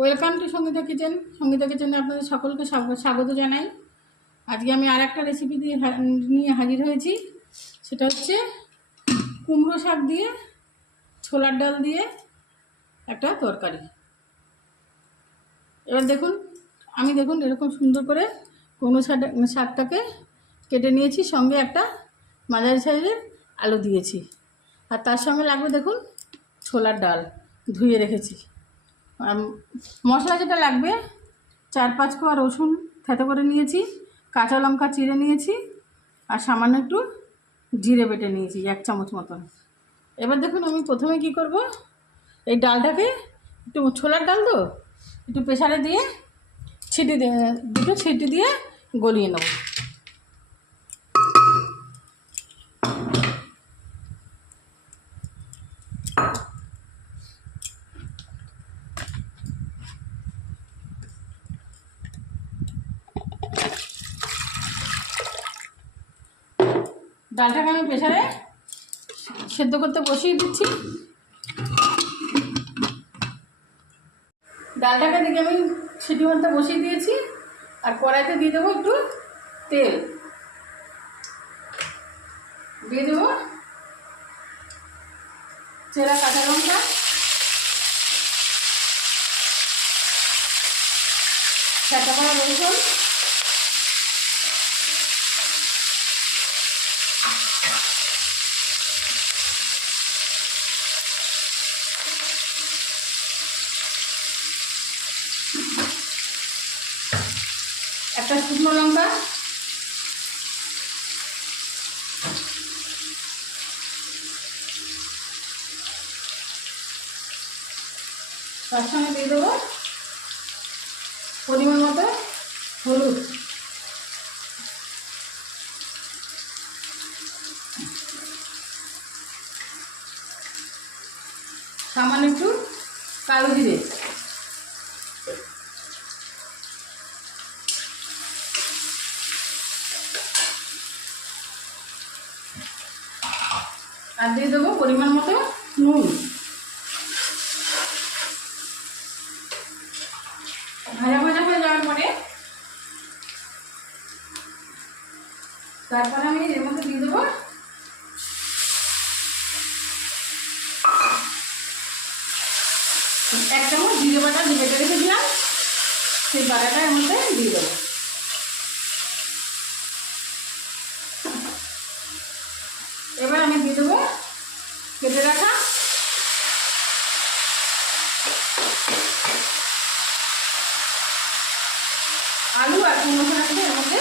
Welcome to Sangeeta kitchen. সঙ্গীতা কিচেনে আপনাদের সকলকে স্বাগত জানাই। আজকে আমি আর একটা রেসিপি নিয়ে হাজির হয়েছি। সেটা হচ্ছে কুমড়ো শাক দিয়ে ছোলার ডাল দিয়ে একটা তরকারি। এবার দেখুন এরকম সুন্দর করে কুমড়ো শাকটাকে কেটে নিয়েছি, সঙ্গে একটা মাঝারি সাইজের আলু দিয়েছি, আর তার সঙ্গে লাগবে দেখুন ছোলার ডাল ধুয়ে রেখেছি। মশলা যেটা লাগবে, 4-5 কোয়া রসুন থেতো করে নিয়েছি, কাঁচা লঙ্কা চিড়ে নিয়েছি, আর সামান্য একটু জিরে বেটে নিয়েছি 1 চামচ মতন। এবার দেখুন আমি প্রথমে কি করব, এই ডালটাকে একটু, ছোলার ডাল তো, একটু প্রেসারে দিয়ে দুটো ছিটি দিয়ে গলিয়ে নেব। ডালটাকে আমি প্রেসারে সেদ্ধ করতে বসিয়ে দিচ্ছি। ডালটাকে দিকে আমি সিটি মারতে বসিয়ে দিয়েছি, আর কড়াইতে দিয়ে দেবো একটু তেল, দিয়ে দেবো চেরা কাঁচা লঙ্কা, থেতো করা রসুন, একটা শুকনো লঙ্কা, তার সঙ্গে দিয়ে দেবো পরিমাণ মতো হলুদ, সামান্য একটু কালো জিরে, আর দিয়ে দেবো পরিমাণ মতো নুন। ভাজা ভাজা হয়ে যাওয়ার পরে তারপরে আমি এর মধ্যে দিয়ে দেবো এক চামচ জিরে বাটা বেটে রেখেছিলাম, সেই বাটাটা এর মধ্যে দিয়ে দেবো। এবার আমি দিয়ে দেবো কেটে রাখা আলু আর কুমড়ো শাকটা এর মধ্যে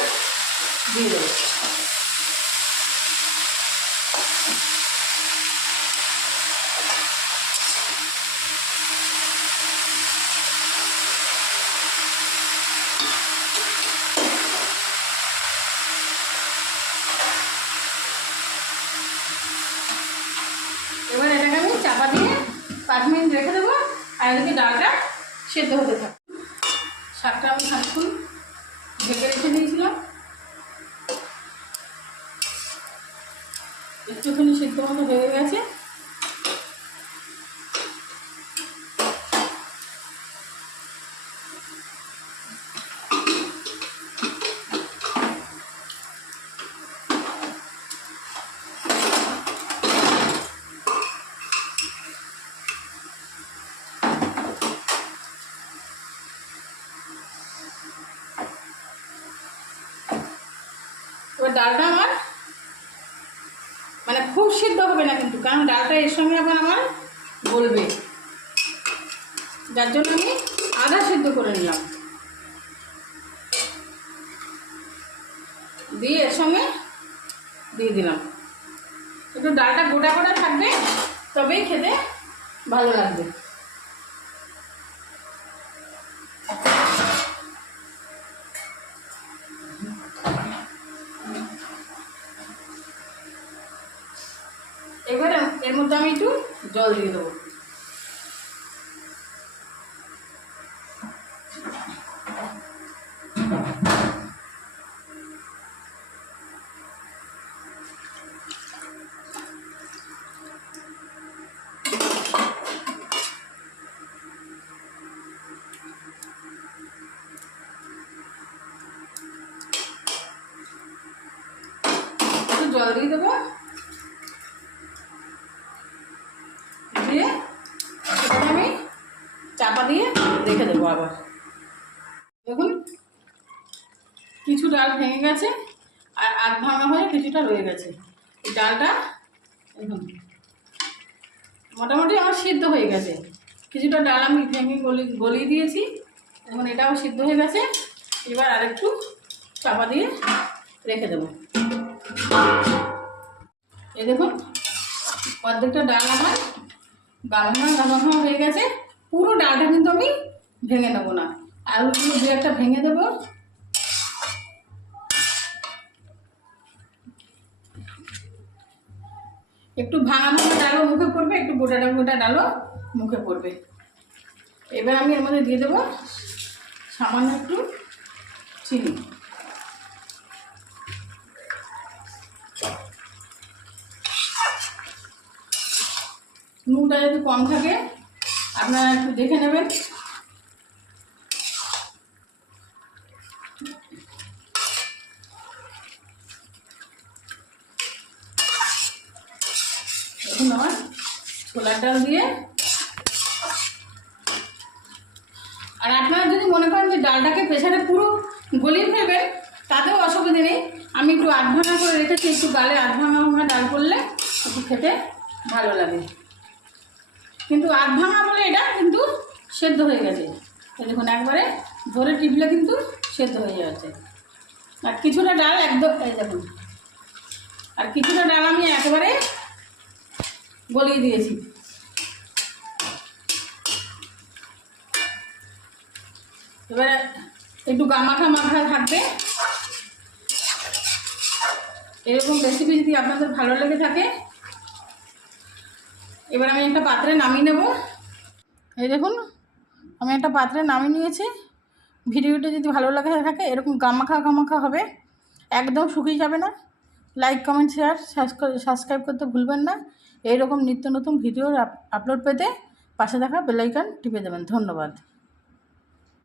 দিয়ে দেবো। এবার এটাকে আমি চাপা দিয়ে 5 মিনিট রেখে দেবো, আর এদিকে ডালটা সেদ্ধ হতে থাকবে। শাকটা আমি খানিকক্ষণ ঢেকে রেখে দিয়েছিলাম, একটুখানি সেদ্ধ মতো হয়ে গেছে। এবার ডালটা আমার মানে খুব সিদ্ধ হবে না কিন্তু, কারণ ডালটা এর সঙ্গে আবার আমার গলবে, যার জন্য আমি আধা সিদ্ধ করে নিলাম, দিয়ে এর সঙ্গে দিয়ে দিলাম। একটু ডালটা গোটা গোটা থাকবে, তবেই খেতে ভালো লাগবে। এবার এর মধ্যে আমি একটু জল দিয়ে দেবো। দিয়ে দেবো, দিয়ে এটাকে আমি চাপা দিয়ে রেখে দেবো। আবার দেখুন কিছু ডাল ভেঙে গেছে আর আধ ভাঙা হয়ে কিছুটা রয়ে গেছে। এই ডালটা দেখুন মোটামুটি আমার সিদ্ধ হয়ে গেছে। কিছুটা ডাল আমি ভেঙে গলিয়ে দিয়েছি, এখন এটাও সিদ্ধ হয়ে গেছে। এবার আরেকটু চাপা দিয়ে রেখে দেবো। এই দেখুন অর্ধেকটা ডাল আমার গামাখা হয়ে গেছে। পুরো ডালটা কিন্তু আমি ভেঙে নেবো না, আলুগুলো দু একটা ভেঙে দেবো। একটু ভাঙা ডালও মুখে পড়বে, একটু গোটা ডালও মুখে পড়বে। এবার আমি এর মধ্যে দিয়ে দেবো সামান্য একটু চিনি। নুনটা যদি কম থাকে আপনারা একটু দেখে নেবেন। দেখুন আমার ছোলার ডাল দিয়ে, আর আপনারা যদি মনে করেন যে ডালটাকে প্রেসারে পুরো গলিয়ে ফেলবেন তাতেও অসুবিধে নেই। আমি একটু আধ ভাঙা করে রেখেছি, একটু গালে আধ ভাঙা ডাল করলে একটু খেতে ভালো লাগে। কিন্তু আধ ভাঙা বলে এটা কিন্তু সেদ্ধ হয়ে গেছে। দেখুন একবারে ধরে টিপলে কিন্তু সেদ্ধ হয়ে যাচ্ছে। আর কিছুটা ডাল একদম এই দেখুন, আর কিছুটা ডাল আমি একেবারে গলিয়ে দিয়েছি। এবারে একটু মাখা থাকবে। এরকম রেসিপি যদি আপনাদের ভালো লেগে থাকে, এবার আমি একটা পাত্রে নামিয়ে নেব। এই দেখুন আমি একটা পাত্রে নামিয়ে নিয়েছি। ভিডিওটা যদি ভালো লাগে থাকে এরকম গামাখা হবে, একদম শুকিয়ে যাবে না। লাইক কমেন্ট শেয়ার সাবস্ক্রাইব করতে ভুলবেন না। এইরকম নিত্য নতুন ভিডিও আপলোড পেতে পাশে থাকা বেল আইকন টিপে দেবেন। ধন্যবাদ।